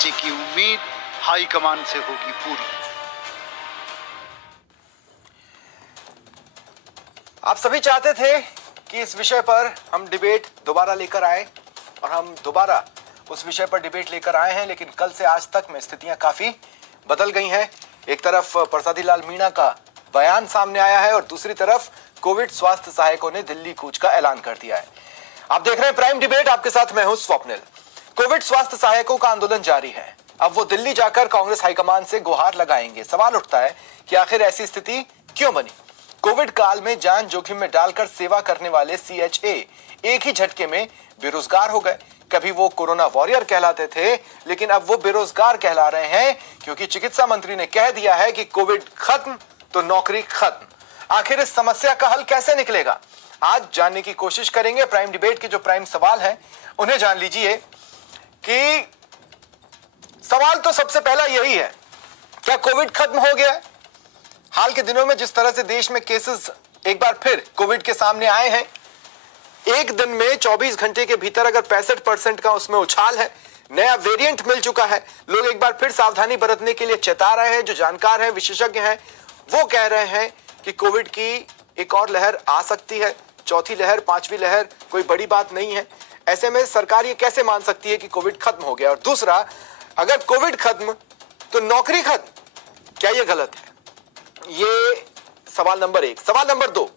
CHA की उम्मीद high command से होगी पूरी। आप सभी चाहते थे कि इस विषय पर हम डिबेट दोबारा लेकर आए और हम दोबारा उस विषय पर डिबेट लेकर आए हैं, लेकिन कल से आज तक में स्थितियां काफी बदल गई हैं। एक तरफ प्रसादी लाल मीणा का बयान सामने आया है और दूसरी तरफ कोविड स्वास्थ्य सहायकों ने दिल्ली कूच का ऐलान कर दिया है। आप देख रहे हैं प्राइम डिबेट, आपके साथ मैं हूं स्वप्निल। कोविड स्वास्थ्य सहायकों का आंदोलन जारी है। अब वो दिल्ली जाकर कांग्रेस हाईकमान से गुहार लगाएंगे। सवाल उठता है कि आखिर ऐसी स्थिति क्यों बनी। कोविड काल में जान जोखिम में डालकर सेवा करने वाले सीएचए एक ही झटके में बेरोजगार हो गए। कभी वो कोरोना वॉरियर कहलाते थे, लेकिन अब वो बेरोजगार कहला रहे हैं क्योंकि चिकित्सा मंत्री ने कह दिया है कि कोविड खत्म तो नौकरी खत्म। आखिर इस समस्या का हल कैसे निकलेगा, आज जानने की कोशिश करेंगे। प्राइम डिबेट के जो प्राइम सवाल हैं उन्हें जान लीजिए कि सवाल तो सबसे पहला यही है, क्या कोविड खत्म हो गया है? हाल के दिनों में जिस तरह से देश में केसेस एक बार फिर कोविड के सामने आए हैं, एक दिन में 24 घंटे के भीतर अगर 65% का उसमें उछाल है, नया वेरिएंट मिल चुका है। लोग एक बार फिर सावधानी बरतने के लिए चेता रहे हैं। जो जानकार हैं, विशेषज्ञ हैं, वो कह रहे हैं कि कोविड की एक और लहर आ सकती है, चौथी लहर, पांचवी लहर कोई बड़ी बात नहीं है। ऐसे में सरकार ये कैसे मान सकती है कि कोविड खत्म हो गया? और दूसरा, अगर कोविड खत्म तो नौकरी खत्म, क्या ये गलत है? ये सवाल नंबर एक। सवाल नंबर दो,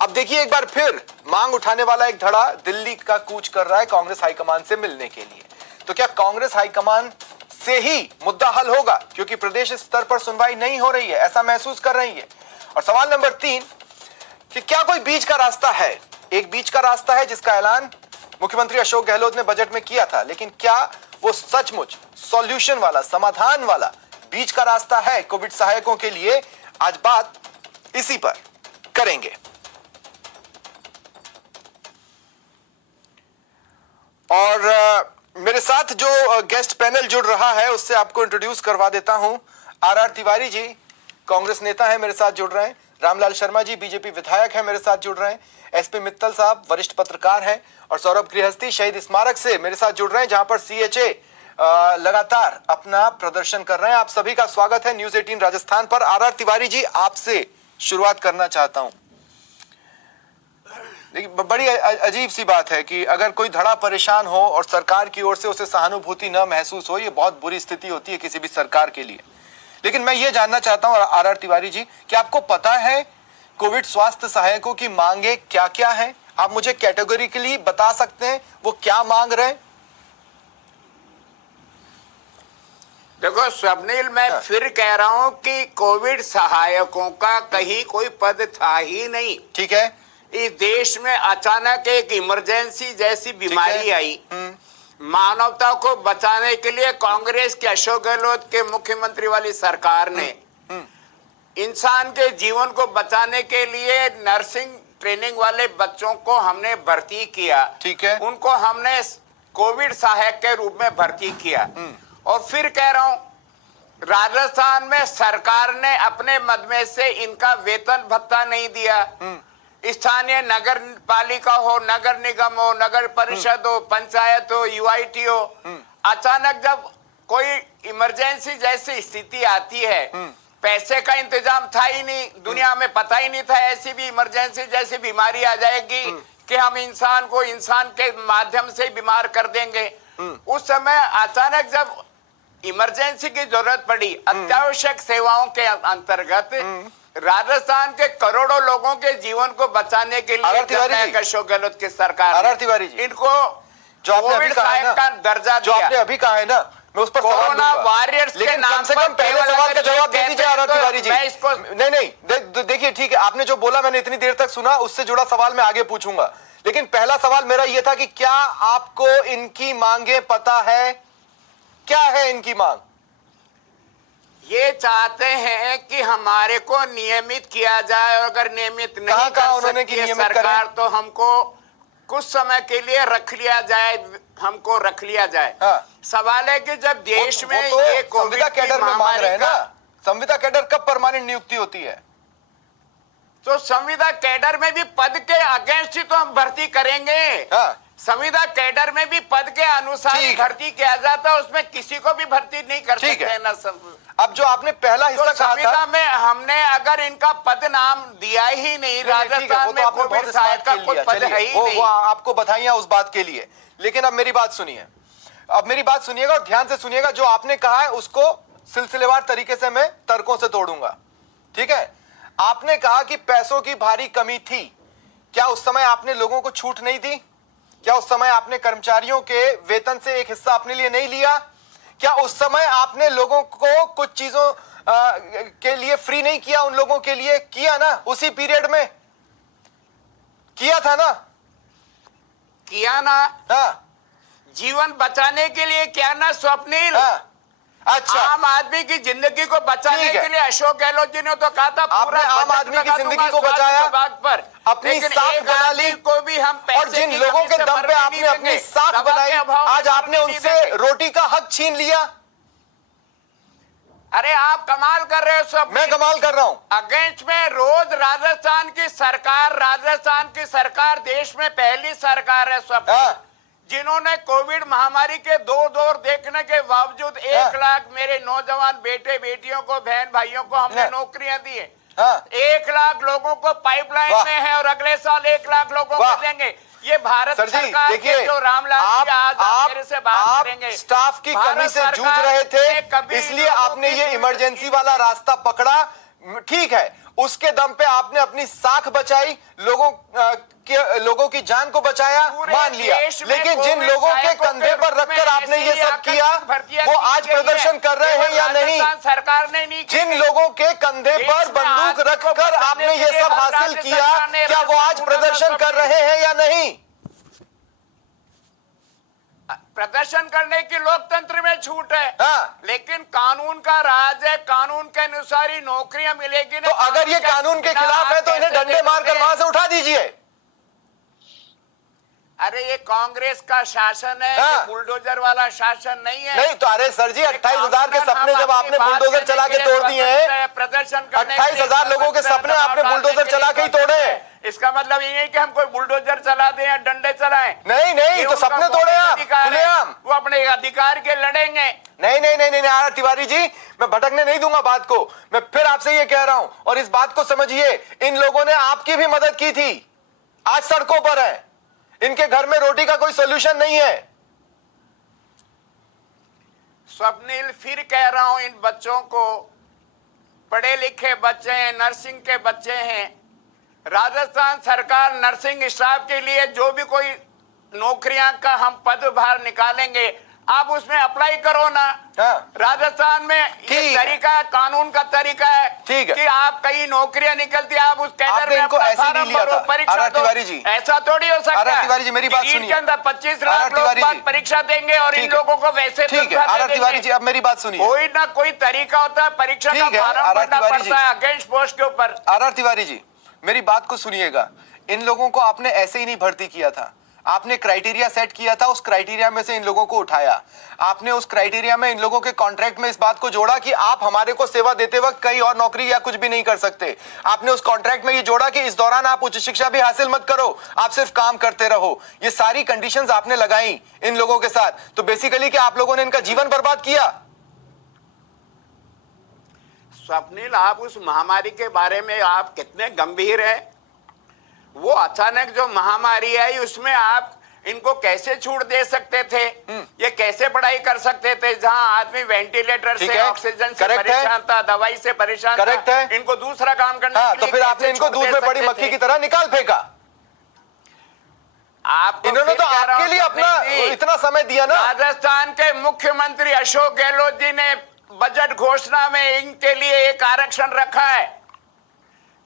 अब देखिए एक बार फिर मांग उठाने वाला एक धड़ा दिल्ली का कूच कर रहा है कांग्रेस हाईकमान से मिलने के लिए। तो क्या कांग्रेस हाईकमान से ही मुद्दा हल होगा? क्योंकि प्रदेश स्तर पर सुनवाई नहीं हो रही है, ऐसा महसूस कर रही है। और सवाल नंबर तीन, कि क्या कोई बीच का रास्ता है? एक बीच का रास्ता है जिसका ऐलान मुख्यमंत्री अशोक गहलोत ने बजट में किया था, लेकिन क्या वो सचमुच सॉल्यूशन वाला, समाधान वाला बीच का रास्ता है कोविड सहायकों के लिए? आज बात इसी पर करेंगे। और मेरे साथ जो गेस्ट पैनल जुड़ रहा है उससे आपको इंट्रोड्यूस करवा देता हूं। आर तिवारी जी कांग्रेस नेता है, मेरे साथ जुड़ रहे हैं। रामलाल शर्मा जी बीजेपी विधायक है, मेरे साथ जुड़ रहे हैं। एसपी मित्तल साहब वरिष्ठ पत्रकार हैं। और सौरभ गृहस्थी शहीद स्मारक से मेरे साथ जुड़ रहे हैं, जहां पर सीएचए लगातार अपना प्रदर्शन कर रहे हैं। आप सभी का स्वागत है न्यूज 18 राजस्थान पर। आर तिवारी जी, आपसे शुरुआत करना चाहता हूं। देखिए, बड़ी अजीब सी बात है कि अगर कोई धड़ा परेशान हो और सरकार की ओर से उसे सहानुभूति न महसूस हो, ये बहुत बुरी स्थिति होती है किसी भी सरकार के लिए। लेकिन मैं ये जानना चाहता हूं आर तिवारी जी कि आपको पता है कोविड स्वास्थ्य सहायकों की मांगे क्या क्या है? आप मुझे कैटेगोरिकली बता सकते हैं वो क्या मांग रहे हैं? देखो स्वप्निल, मैं फिर कह रहा हूं कि कोविड सहायकों का कहीं कोई पद था ही नहीं। ठीक है। इस देश में अचानक एक इमरजेंसी जैसी बीमारी आई। मानवता को बचाने के लिए कांग्रेस के अशोक गहलोत के मुख्यमंत्री वाली सरकार ने इंसान के जीवन को बचाने के लिए नर्सिंग ट्रेनिंग वाले बच्चों को हमने भर्ती किया। ठीक है। उनको हमने कोविड सहायक के रूप में भर्ती किया। और फिर कह रहा हूं, राजस्थान में सरकार ने अपने मद में से इनका वेतन भत्ता नहीं दिया। स्थानीय नगर पालिका हो, नगर निगम हो, नगर परिषद हो, पंचायत हो, यूआईटी हो, अचानक जब कोई इमरजेंसी जैसी स्थिति आती है, पैसे का इंतजाम था ही नहीं, दुनिया में पता ही नहीं था ऐसी भी इमरजेंसी जैसी बीमारी आ जाएगी कि हम इंसान को इंसान के माध्यम से बीमार कर देंगे। उस समय अचानक जब इमरजेंसी की जरूरत पड़ी, अत्यावश्यक सेवाओं के अंतर्गत राजस्थान के करोड़ों लोगों के जीवन को बचाने के लिए अशोक गहलोत की सरकार इनको जो कोविड सहायक का दर्जा जो आपने अभी कहा है ना, मैं उस पर कोरोना वॉरियर्स के नाम से कम पहले सवाल का जवाब दे दीजिए आर तिवारी जी। मैं इसको नहीं, देखिए ठीक है, आपने जो बोला मैंने इतनी देर तक सुना, उससे जुड़ा सवाल मैं आगे पूछूंगा। लेकिन पहला सवाल मेरा यह था कि क्या आपको इनकी मांगे पता है? क्या है इनकी मांग? ये चाहते हैं कि हमारे को नियमित किया जाए, और अगर नियमित नहीं कर सकती है सरकार तो हमको कुछ समय के लिए रख लिया जाए, हमको रख लिया जाए। सवाल है कि जब देश में ये कोविड की महामारी का संविदा कैडर कब परमानेंट नियुक्ति होती है? तो संविदा कैडर में भी पद के अगेंस्ट ही तो हम भर्ती करेंगे। संविदा कैडर में भी पद के अनुसार ही ठीक है। भर्ती किया जाता है, उसमें किसी को भी भर्ती नहीं कर ठीक सकते है। हैं ना अब जो आपने पहला तो हिस्सा कहा संविदा था, में हमने अगर इनका पद नाम दिया ही नहीं, नहीं, ठीक है, राजस्थान वो में तो आपने कोविड बहुत सहायक स्मार्ट का खेल कोई लिया, पद है चलिए ही वो नहीं। आपको बधाइयां उस बात के लिए। लेकिन अब मेरी बात सुनिए, अब मेरी बात सुनिएगा और ध्यान से सुनिएगा। जो आपने कहा है उसको सिलसिलेवार तरीके से मैं तर्कों से तोड़ूंगा, ठीक है। आपने कहा कि पैसों की भारी कमी थी। क्या उस समय आपने लोगों को छूट नहीं दी? क्या उस समय आपने कर्मचारियों के वेतन से एक हिस्सा अपने लिए नहीं लिया? क्या उस समय आपने लोगों को कुछ चीजों के लिए फ्री नहीं किया? उन लोगों के लिए किया ना, उसी पीरियड में किया था ना? किया ना, हाँ जीवन बचाने के लिए क्या ना स्वप्निल। हाँ, अच्छा। आम आदमी की जिंदगी को बचाने ठीक है। के लिए अशोक गहलोत जी ने तो कहा था आपने पूरा आम बजट आदमी की लगा जिंदगी दूंगा को स्वास्थ्य बचाया, विभाग पर, अपनी लेकिन साख एक बना आदमी ली, को भी हम पैसे और जिन की लोगों कमी के से दम पे मरने आपने नहीं अपनी देंगे, साख दवा के बनाई, अभाव में आज आपने मरने नहीं उनसे देंगे। रोटी का हक छीन लिया। अरे आप कमाल कर रहे हो सब। मैं कमाल कर रहा हूं। अगेंस्ट में रोज राजस्थान की सरकार देश में पहली सरकार है सब, हाँ। जिन्होंने कोविड महामारी के 2 दौर देखने के बावजूद 1 लाख मेरे नौजवान बेटे बेटियों को, बहन भाइयों को हमने हाँ। नौकरियां दी है। हाँ। 1 लाख लोगों को पाइपलाइन वाह। में है और अगले साल 1 लाख लोगों वाह। को देंगे। ये भारत सर जी सरकार के देखिए, जो रामलाल जी आज मेरे से बात आप करेंगे, स्टाफ की भारत कमी से जूझ सरकार रहे ने थे, कभी इसलिए लोगों आपने की ये इमरजेंसी वाला रास्ता पकड़ा, ठीक है। उसके दम पे आपने अपनी साख बचाई, लोगों की जान को बचाया, पूरे मान लिया। देश में लेकिन जिन कोविड लोगों के सहायकों कंधे पर रूप में रखकर आपने ये ऐसी सब किया, भर्तियां वो की आज गई है। प्रदर्शन कर रहे हैं या नहीं? राजस्थान सरकार ने नहीं की। जिन लोगों के कंधे देश पर में बंदूक आदमी को रखकर बचाने आपने के ये लिए सब हर हासिल राज्य किया, सरकार ने क्या वो आज राष्ट्रीय प्रदर्शन उठाना कर रहे हैं या नहीं? प्रदर्शन करने की लोकतंत्र में छूट है, हाँ। लेकिन कानून का राज है, कानून के अनुसार ही नौकरियां मिलेगी ना। तो अगर ये कानून के खिलाफ है तो इन्हें डंडे मारकर वहां से उठा दीजिए। अरे ये कांग्रेस का शासन है, हाँ। ये बुलडोजर वाला शासन नहीं है। नहीं तो अरे सर जी 28,000 के सपने जब आपने बुलडोजर चला के तोड़ दिए हैं, प्रदर्शन 28,000 लोगों के सपने आपने बुलडोजर चला के ही तोड़े हैं। इसका मतलब ये नहीं कि हम कोई बुलडोजर चला दें या डंडे चलाएं। नहीं नहीं ये तो उनका सपने तोड़े आप अधिकार है, खुलेआम। वो अपने अधिकार के लड़ेंगे। नहीं नहीं नहीं नहीं आर तिवारी जी, मैं भटकने नहीं दूंगा बात को। मैं फिर आपसे ये कह रहा हूं और इस बात को समझिए, इन लोगों ने आपकी भी मदद की थी, आज सड़कों पर है, इनके घर में रोटी का कोई सोल्यूशन नहीं है। स्वप्निल फिर कह रहा हूं, इन बच्चों को, पढ़े लिखे बच्चे हैं, नर्सिंग के बच्चे हैं, राजस्थान सरकार नर्सिंग स्टाफ के लिए जो भी कोई नौकरियां का हम पदभार निकालेंगे, आप उसमें अप्लाई करो ना। हाँ। राजस्थान में ये ठीक है। तरीका है, कानून का तरीका है, ठीक है। कि आप कई नौकरियां निकलती है, आप उस कैडर आपने में इनको अपना ऐसे ही फार्म नहीं लिया भरो, था। परीक्षा आर.आर. दो। तिवारी जी। ऐसा थोड़ी हो सकता आर.आर. है तिवारी जी, मेरी बात कि नीट सुनिए। के अंदर 25 आर.आर. लाख लोग तिवारी बाद जी। परीक्षा देंगे और इन ठीक है। लोगों को वैसे ठीक है तनख्वाह आर.आर. दे तिवारी देंगे। जी, अब मेरी बात सुनिए। कोई ना कोई तरीका होता है, परीक्षा का ठीक है, फार्म आर.आर. भरना तिवारी जी। पड़ता है अगेंस्ट पोस्ट के ऊपर। आर.आर. तिवारी जी, मेरी बात को सुनिएगा। इन लोगों को आपने ऐसे ही नहीं भर्ती किया था, आपने क्राइटेरिया सेट किया था, उस क्राइटेरिया में से इन लोगों को उठाया। आपने उस क्राइटेरिया में इन लोगों के कॉन्ट्रैक्ट में इस बात को जोड़ा कि आप हमारे को सेवा देते वक्त कहीं और नौकरी या कुछ भी नहीं कर सकते। आपने उस कॉन्ट्रैक्ट में ये जोड़ा कि इस दौरान आप उच्च शिक्षा भी हासिल मत करो, आप सिर्फ काम करते रहो। ये सारी कंडीशंस आपने लगाई इन लोगों के साथ। तो बेसिकली कि आप लोगों ने इनका जीवन बर्बाद किया। स्वप्निल, आप उस महामारी के बारे में आप कितने गंभीर हैं? वो अचानक जो महामारी आई उसमें आप इनको कैसे छूट दे सकते थे? ये कैसे पढ़ाई कर सकते थे जहां आदमी वेंटिलेटर से, ऑक्सीजन से परेशान था, दवाई से परेशान था, इनको दूसरा काम करने के तो लिए फिर आपने इनको दूध में पड़ी मक्खी की तरह निकाल फेंका। आपको इन्होंने तो आपके लिए अपना इतना समय दिया ना। राजस्थान के मुख्यमंत्री अशोक गहलोत जी ने बजट घोषणा में इनके लिए एक आरक्षण रखा है।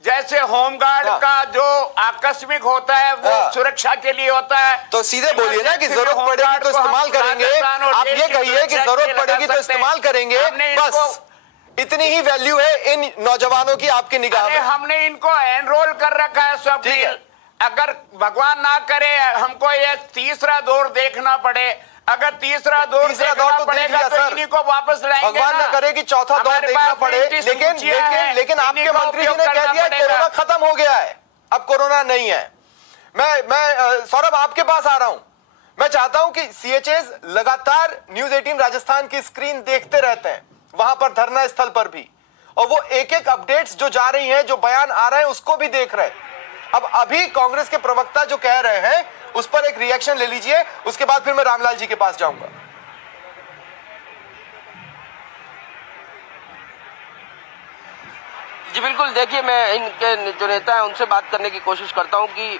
जैसे होमगार्ड का जो आकस्मिक होता है वो सुरक्षा के लिए होता है, तो सीधे बोलिए ना कि जरूरत पड़ेगी तो इस्तेमाल करेंगे। आप ये कहिए कि जरूरत पड़ेगी तो इस्तेमाल करेंगे, बस इतनी ही वैल्यू है इन नौजवानों की आपकी निगाह में। हमने इनको एनरोल कर रखा है स्वप्निल। अगर भगवान ना करे हमको ये तीसरा दौर देखना पड़े, अगर तीसरा दौर देखना पड़ेगा तो इन्हीं को वापस लाएंगे। भगवान ना करे कि चौथा दौर देखना पड़े, लेकिन आपके मंत्री जी ने कह दिया कोरोना खत्म हो गया है, अब कोरोना नहीं है। मैं सौरभ आपके पास आ रहा हूं। मैं चाहता हूं कि सीएचएस लगातार न्यूज 18 राजस्थान की स्क्रीन देखते रहते हैं, वहां पर धरना स्थल पर भी, और वो एक एक अपडेट्स जो जा रही हैं, जो बयान आ रहे हैं, उसको भी देख रहे हैं। अब अभी कांग्रेस के प्रवक्ता जो कह रहे हैं उस पर एक रिएक्शन ले लीजिए, उसके बाद फिर मैं रामलाल जी के पास जाऊंगा। जी बिल्कुल, देखिए मैं इनके जो नेता हैं उनसे बात करने की कोशिश करता हूं कि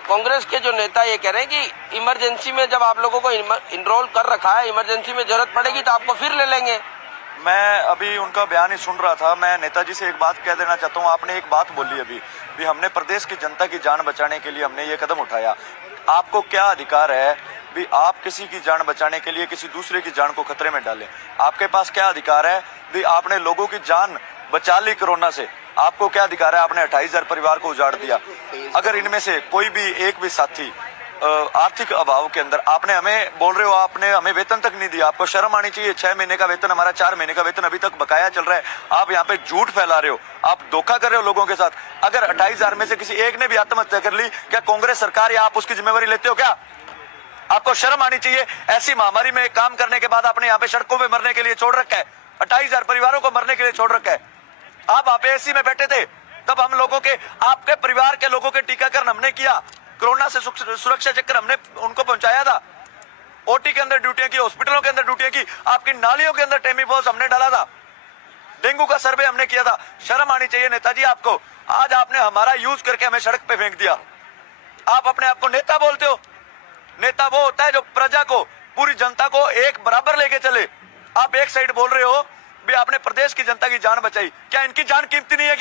कांग्रेस के जो नेता ये कह रहे हैं कि इमरजेंसी में जब आप लोगों को इनरोल कर रखा है, इमरजेंसी में जरूरत पड़ेगी तो आपको फिर ले लेंगे। मैं अभी उनका बयान ही सुन रहा था। मैं नेताजी से एक बात कह देना चाहता हूँ। आपने एक बात बोली अभी भी, हमने प्रदेश की जनता की जान बचाने के लिए हमने ये कदम उठाया। आपको क्या अधिकार है भी आप किसी की जान बचाने के लिए किसी दूसरे की जान को खतरे में डालें? आपके पास क्या अधिकार है भी आपने लोगों की जान बचा ली कोरोना से? आपको क्या अधिकार है? आपने 28,000 परिवार को उजाड़ दिया। अगर इनमें से कोई भी एक भी साथी आर्थिक अभाव के अंदर, आपने हमें बोल रहे हो आपने हमें वेतन तक नहीं दिया, आपको शर्म आनी चाहिए। 6 महीने का वेतन, हमारा 4 महीने का वेतन अभी तक बकाया चल रहा है। आप यहाँ पे झूठ फैला रहे हो, आप धोखा कर रहे हो लोगों के साथ। अगर 28,000 में से किसी एक ने भी आत्महत्या कर ली, क्या कांग्रेस सरकार या आप उसकी जिम्मेवारी लेते हो? क्या आपको शर्म आनी चाहिए? ऐसी महामारी में काम करने के बाद आपने यहाँ पे सड़कों पे मरने के लिए छोड़ रखा है, 28,000 परिवारों को मरने के लिए छोड़ रखा है। आप वहां पे एसी में बैठे थे, तब हम लोगों के, आपके परिवार के लोगों के टीकाकरण हमने किया, कोरोना से सुरक्षा चक्कर हमने उनको पहुंचाया था, ओटी के अंदर ड्यूटियां की, हॉस्पिटलों के अंदर ड्यूटियां की, आपकी नालियों के अंदर टेमीफॉस हमने डाला था, डेंगू का सर्वे हमने किया था। शर्म आनी चाहिए नेताजी आपको। आज आपने हमारा यूज करके हमें सड़क पे फेंक दिया। आप अपने आप को नेता बोलते हो? नेता वो होता है जो प्रजा को, पूरी जनता को एक बराबर लेके चले। आप एक साइड बोल रहे हो भी आपने प्रदेश की जनता की जान बचाई। क्या इनकी जान कीमती नहीं है?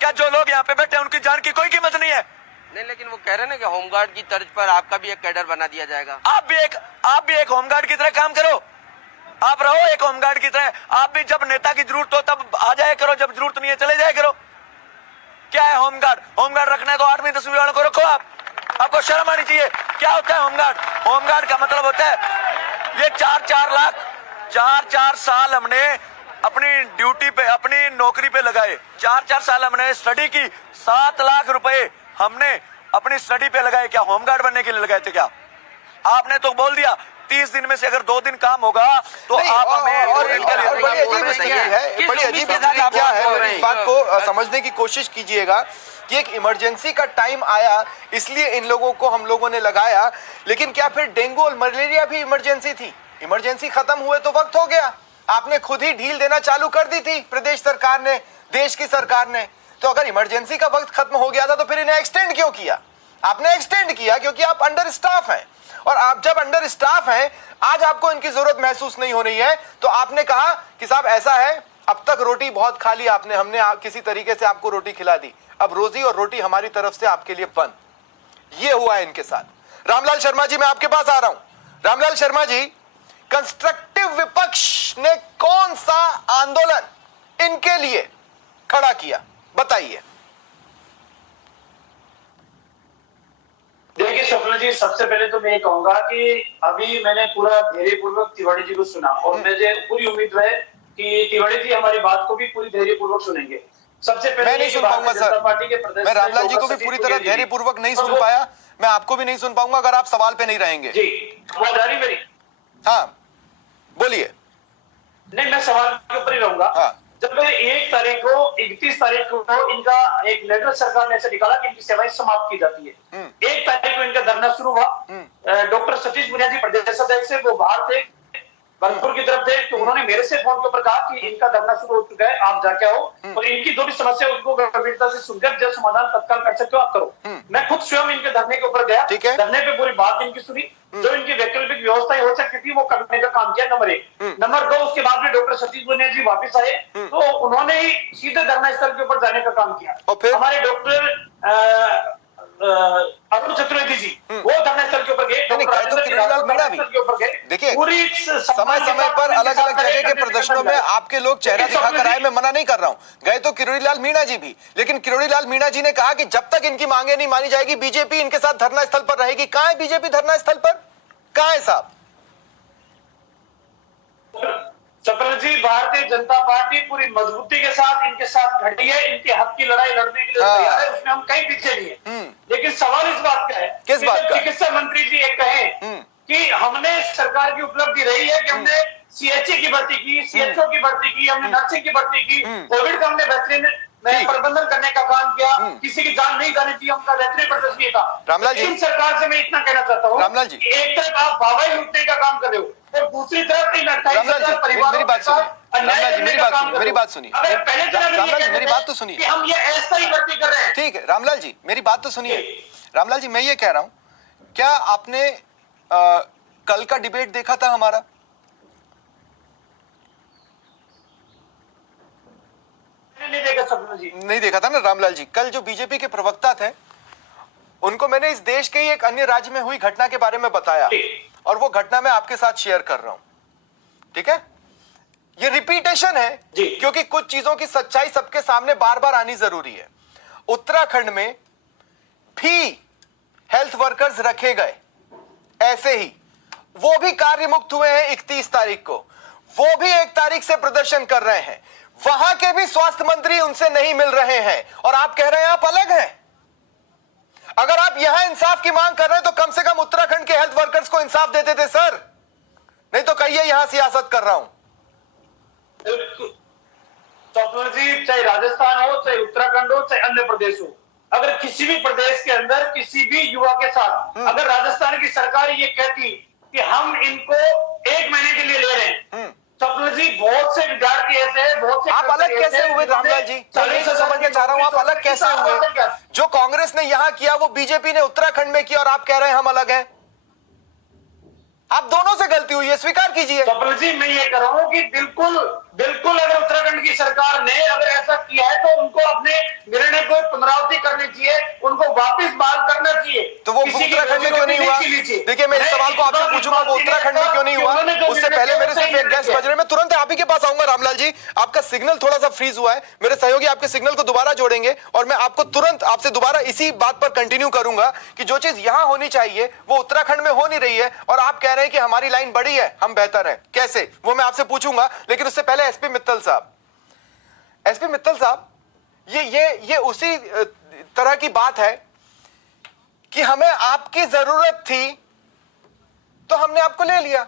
क्या जो लोग यहाँ पे बैठे हैं उनकी जान की कोई कीमत नहीं है? नहीं, लेकिन वो कह रहे हैं ना कि होमगार्ड की तर्ज पर आपका भी एक कैडर बना दिया जाएगा। आप भी एक होमगार्ड की तरह काम करो। आप रहो एक होमगार्ड की तरह। आप भी जब नेता की जरूरत हो तब आ जाया करो, जब जरूरत नहीं है चले जाया करो। क्या है होमगार्ड? होमगार्ड रखना है तो 8वीं 10वीं वालों को रखो। आपको शर्म आनी चाहिए। क्या होता है होमगार्ड? होमगार्ड का मतलब होता है ये 4 साल हमने अपनी ड्यूटी पे, अपनी नौकरी पे लगाए। 4 साल हमने स्टडी की, 7 लाख रुपए हमने अपनी स्टडी पे लगाए। क्या होमगार्ड बनने के लिए लगाए थे? क्या आपने तो बोल दिया 30 दिन में से अगर 2 दिन काम होगा तो आप हमें 2 दिन के लिए। बड़ी अजीब स्थिति है, बड़ी अजीब स्थिति क्या है, इस बात को समझने की कोशिश कीजिएगा कि एक इमरजेंसी का टाइम आया इसलिए इन लोगों को हम लोगों ने लगाया, लेकिन क्या फिर डेंगू और मलेरिया भी इमरजेंसी थी? इमरजेंसी खत्म हुए तो वक्त हो गया। आपने खुद ही ढील देना चालू कर दी थी, प्रदेश सरकार ने, देश की सरकार ने। तो अगर इमरजेंसी का वक्त खत्म हो गया था तो फिर इन्हें एक्सटेंड क्यों किया? आपने एक्सटेंड किया क्योंकि आप अंडर स्टाफ हैं, और आप जब अंडर स्टाफ हैं, आज आपको इनकी जरूरत महसूस नहीं हो रही है, तो आपने कहा कि साहब ऐसा है, अब तक रोटी बहुत खा ली आपने, हमने किसी तरीके से आपको रोटी खिला दी, अब रोजी और रोटी हमारी तरफ से आपके लिए बंद। ये हुआ है इनके साथ। रामलाल शर्मा जी, मैं आपके पास आ रहा हूं। रामलाल शर्मा जी, कंस्ट्रक्टिव विपक्ष ने कौन सा आंदोलन इनके लिए खड़ा किया, बताइए। देखिए स्वप्न जी, सबसे पहले तो मैं कहूंगा कि अभी मैंने पूरा धैर्यपूर्वक तिवारी जी को सुना और मुझे पूरी उम्मीद है कि तिवारी जी हमारी बात को भी पूरी धैर्यपूर्वक सुनेंगे। सबसे पहले मैं नहीं सुन पाऊंगा सर, मैं रामलाल जी को भी पूरी तरह धैर्यपूर्वक नहीं सुन पाया, मैं आपको भी नहीं सुन पाऊंगा अगर आप सवाल पे नहीं रहेंगे। जी, आवाज़ मेरी? हाँ बोलिए। नहीं, मैं सवाल के ऊपर ही रहूंगा। हाँ। जब 1 तारीख को, 31 तारीख को इनका एक लेटर सरकार ने ऐसे निकाला कि इनकी सेवाएं समाप्त की जाती है। 1 तारीख को इनका धरना शुरू हुआ। डॉक्टर सतीश बुनिया जी प्रदेश अध्यक्ष से, वो बाहर थे, भरतपुर की तरफ थे, तो उन्होंने मेरे से फोन के ऊपर कहा कि इनका धरना शुरू हो चुका है, आप जाके आओ और इनकी जो भी समस्या है उसको गंभीरता से सुनकर जब समाधान तत्काल कर सकते हो आप करो। मैं खुद स्वयं इनके धरने के ऊपर गया, धरने पे पूरी बात इनकी सुनी, जो इनकी वैकल्पिक व्यवस्थाएं हो सकती थी वो करने का काम किया, नंबर 1। नंबर 2, उसके बाद में डॉक्टर सतीश बुनिया जी वापिस आए तो उन्होंने ही सीधे धरना स्थल के ऊपर जाने का काम किया। और फिर हमारे डॉक्टर अरुण चतुर्वेदी जी वो धरना स्थल के ऊपर गए, देखिए समय समय पर अलग अलग जगह के प्रदर्शनों में आपके लोग चेहरा दिखाकर आए, मैं मना नहीं कर रहा हूं। गए तो किरोड़ी लाल मीणा जी भी, लेकिन किरोड़ी लाल मीणा जी ने कहा कि जब तक इनकी मांगे नहीं मानी जाएगी बीजेपी इनके साथ धरना स्थल पर रहेगी। कहां है बीजेपी धरना स्थल पर? कहां है साहब? चपल जी, भारतीय जनता पार्टी पूरी मजबूती के साथ इनके साथ खड़ी है, इनके हक की लड़ाई लड़ने के लिए तैयार है, उसमें हम कहीं पीछे नहीं है। लेकिन सवाल इस बात का है किस कि बात जब का? चिकित्सा मंत्री जी ये कहें कि हमने सरकार की उपलब्धि रही है कि हमने सीएचसी की भर्ती की, सीएचओ की भर्ती की, हमने नर्सिंग की भर्ती की, कोविड का हमने बेहतरीन में प्रबंधन करने का काम किया, किसी की जान नहीं जानी चाहिए, उनका बेहतरीन प्रदर्शन किया था। रामलाल जी, लेकिन सरकार से मैं इतना कहना चाहता हूँ रामलाल जी, कि एक तरफ आप वाहवाही लूटने का काम कर रहे हो और दूसरी तरफ इन 28,000 रामलाल जी, परिवारों मेरी बात के साथ सुनिए। अन्याय रामलाल जी, करने मेरी का बात काम सुनिए, कर रहे मेरी हो। बात सुनिए। अगर पहले तरफ ये रामलाल जी, कहते मेरी थे बात तो सुनिए। कि हम ये ऐसा ही भर्ती कर रहे हैं। ठीक है रामलाल जी, मेरी बात तो सुनिए। रामलाल जी, मैं ये कह रहा हूं, क्या आपने कल का डिबेट देखा था हमारा? नहीं देखा सपना जी। नहीं देखा था ना रामलाल जी। कल जो बीजेपी के प्रवक्ता थे, उनको मैंने इस देश के ही एक अन्य राज्य में हुई घटना के बारे में बताया, और वो घटना मैं आपके साथ शेयर कर रहा हूं। ठीक है, ये रिपीटेशन है क्योंकि कुछ चीजों की सच्चाई सबके सामने बार बार आनी जरूरी है। उत्तराखंड में भी हेल्थ वर्कर्स रखे गए ऐसे ही, वो भी कार्य मुक्त हुए हैं 31 तारीख को, वो भी 1 तारीख से प्रदर्शन कर रहे हैं। वहां के भी स्वास्थ्य मंत्री उनसे नहीं मिल रहे हैं, और आप कह रहे हैं आप अलग हैं। अगर आप यहां इंसाफ की मांग कर रहे हैं तो कम से कम उत्तराखंड के हेल्थ वर्कर्स को इंसाफ देते थे सर, नहीं तो कहिए यहां सियासत कर रहा हूं। स्वप्न जी, चाहे राजस्थान हो, चाहे उत्तराखंड हो, चाहे अन्य प्रदेश हो, अगर किसी भी प्रदेश के अंदर किसी भी युवा के साथ अगर राजस्थान की सरकार ये कहती कि हम इनको 1 महीने के लिए ले रहे हैं, स्वप्न जी बहुत से विद्यार्थी ऐसे हैं, बहुत से आप अलग कैसे हुए रामलाल जी? मैं यही तो समझना चाह रहा हूं, आप अलग कैसे हुए? जो कांग्रेस ने यहां किया वो बीजेपी ने उत्तराखंड में किया, और आप कह रहे हैं हम अलग हैं। आप दोनों से गलती हुई है, स्वीकार कीजिए। स्वप्न जी, मैं ये कह रहा हूं कि बिल्कुल बिल्कुल अगर उत्तराखंड की सरकार ने अगर ऐसा किया है तो उनको अपने निर्णय को पुनरावृत्ति करनी चाहिए, उनको वापस बहाल करना चाहिए। तो वो उत्तराखंड में क्यों नहीं हुआ? देखिए, मैं इस सवाल को आपसे पूछूंगा, वो उत्तराखंड में क्यों नहीं हुआ? उससे पहले मेरे सिर्फ एक गेस्ट बज रहे, मैं तुरंत आप ही के पास आऊंगा। रामलाल जी, आपका सिग्नल थोड़ा सा फ्रीज हुआ है, मेरे सहयोगी आपके सिग्नल को दोबारा जोड़ेंगे, और मैं आपको तुरंत आपसे दोबारा इसी बात पर कंटिन्यू करूंगा कि जो चीज यहां होनी चाहिए वो उत्तराखंड में हो नहीं रही है, और आप कह रहे हैं कि हमारी लाइन बड़ी है, हम बेहतर है। कैसे, वो मैं आपसे पूछूंगा। लेकिन उससे पहले एसपी मित्तल साहब, ये उसी तरह की बात है कि हमें आपकी जरूरत थी तो हमने आपको ले लिया,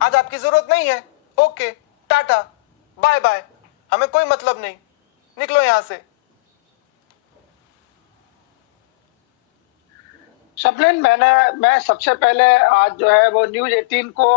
आज आपकी जरूरत नहीं है, ओके टाटा बाय बाय, हमें कोई मतलब नहीं, निकलो यहां से। स्वप्निल, मैं सबसे पहले आज जो है वो न्यूज 18 को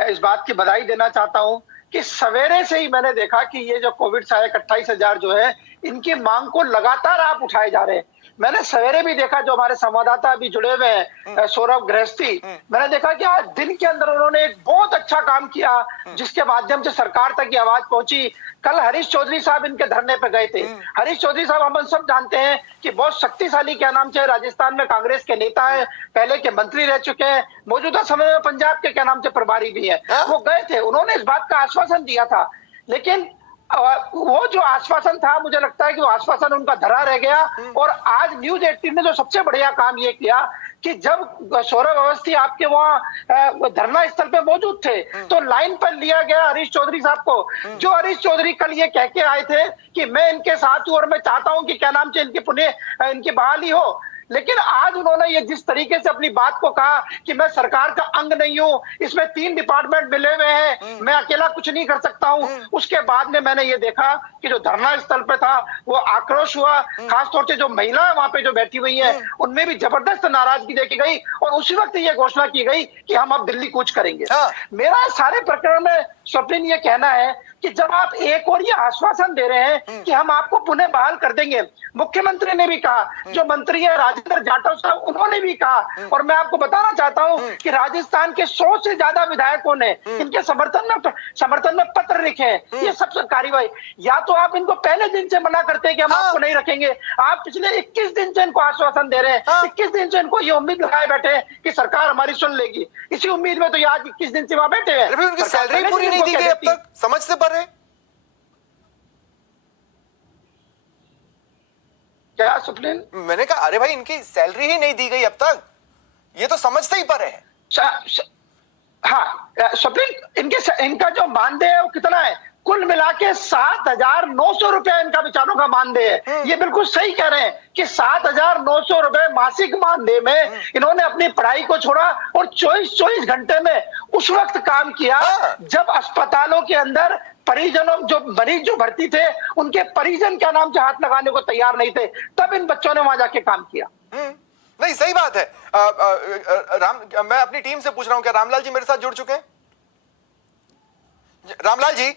इस बात की बधाई देना चाहता हूं कि सवेरे से ही मैंने देखा कि ये जो कोविड सहायक 28,000 जो है, इनकी मांग को लगातार आप उठाए जा रहे हैं। मैंने सवेरे भी देखा, जो हमारे संवाददाता अभी जुड़े हुए हैं सौरभ गृहस्थी, मैंने देखा कि आज दिन के अंदर उन्होंने एक बहुत अच्छा काम किया जिसके माध्यम से सरकार तक ये आवाज पहुंची। कल हरीश चौधरी साहब इनके धरने पे गए थे। हरीश चौधरी साहब हम सब जानते हैं कि बहुत शक्तिशाली क्या नाम से राजस्थान में कांग्रेस के नेता है, पहले के मंत्री रह चुके हैं, मौजूदा समय में पंजाब के क्या नाम से प्रभारी भी है। वो गए थे, उन्होंने इस बात का आश्वासन दिया था, लेकिन वो जो आश्वासन था, मुझे लगता है कि वो आश्वासन उनका धरा रह गया। और आज न्यूज 18 ने जो सबसे बढ़िया काम ये किया कि जब सौरभ अवस्थी आपके वहां धरना स्थल पे मौजूद थे तो लाइन पर लिया गया हरीश चौधरी साहब को, जो हरीश चौधरी कल ये कह के आए थे कि मैं इनके साथ हूं और मैं चाहता हूं कि क्या नाम से इनकी बहाली हो। लेकिन आज उन्होंने ये जिस तरीके से अपनी बात को कहा कि मैं सरकार का अंग नहीं हूं, इसमें 3 डिपार्टमेंट मिले हुए हैं, मैं अकेला कुछ नहीं कर सकता हूं, उसके बाद में मैंने ये देखा कि जो धरना स्थल पे था वो आक्रोश हुआ। खासतौर से जो महिला वहां पे जो बैठी हुई है उनमें भी जबरदस्त नाराजगी देखी गई, और उसी वक्त ये घोषणा की गई कि हम अब दिल्ली कूच करेंगे। मेरा सारे प्रकरण में स्वप्निल ये कहना है कि जब आप एक और ये आश्वासन दे रहे हैं कि हम आपको पुनः बहाल कर देंगे, मुख्यमंत्री ने भी कहा, जो मंत्री है राजेंद्र जाटव साहब उन्होंने भी कहा, और मैं आपको बताना चाहता हूं कि राजस्थान के 100 से ज्यादा विधायकों ने इनके समर्थन में पत्र लिखे हैं। ये सब कार्रवाई, या तो आप इनको पहले दिन से मना करते हैं कि हम आपको नहीं रखेंगे, आप पिछले 21 दिन से इनको आश्वासन दे रहे हैं, 21 दिन से इनको ये उम्मीद लगाए बैठे हैं कि सरकार हमारी सुन लेगी, इसी उम्मीद में तो ये आज 21 दिन से वहां बैठे हैं। उनकी सैलरी पूरी नहीं दी गई अब तक, समझ से परे। क्या स्वप्निल? मैंने कहा अरे भाई, इनकी सैलरी ही नहीं दी गई अब तक, ये तो समझते ही परे है। हाँ स्वप्निल, इनका जो मानदेय है वो कितना है? कुल मिला के 7,900 रुपया इनका बेचारों का मानदेय है। ये बिल्कुल सही कह रहे हैं कि 7,900 रुपए मासिक मानदेय में इन्होंने अपनी पढ़ाई को छोड़ा और 24 घंटे में उस वक्त काम किया जब अस्पतालों के अंदर परिजनों, जो मरीज जो भर्ती थे, उनके परिजन क्या नाम से हाथ लगाने को तैयार नहीं थे, तब इन बच्चों ने वहां जाके काम किया। नहीं, सही बात है। मैं अपनी टीम से पूछ रहा हूं, क्या रामलाल जी मेरे साथ जुड़ चुके हैं? रामलाल जी,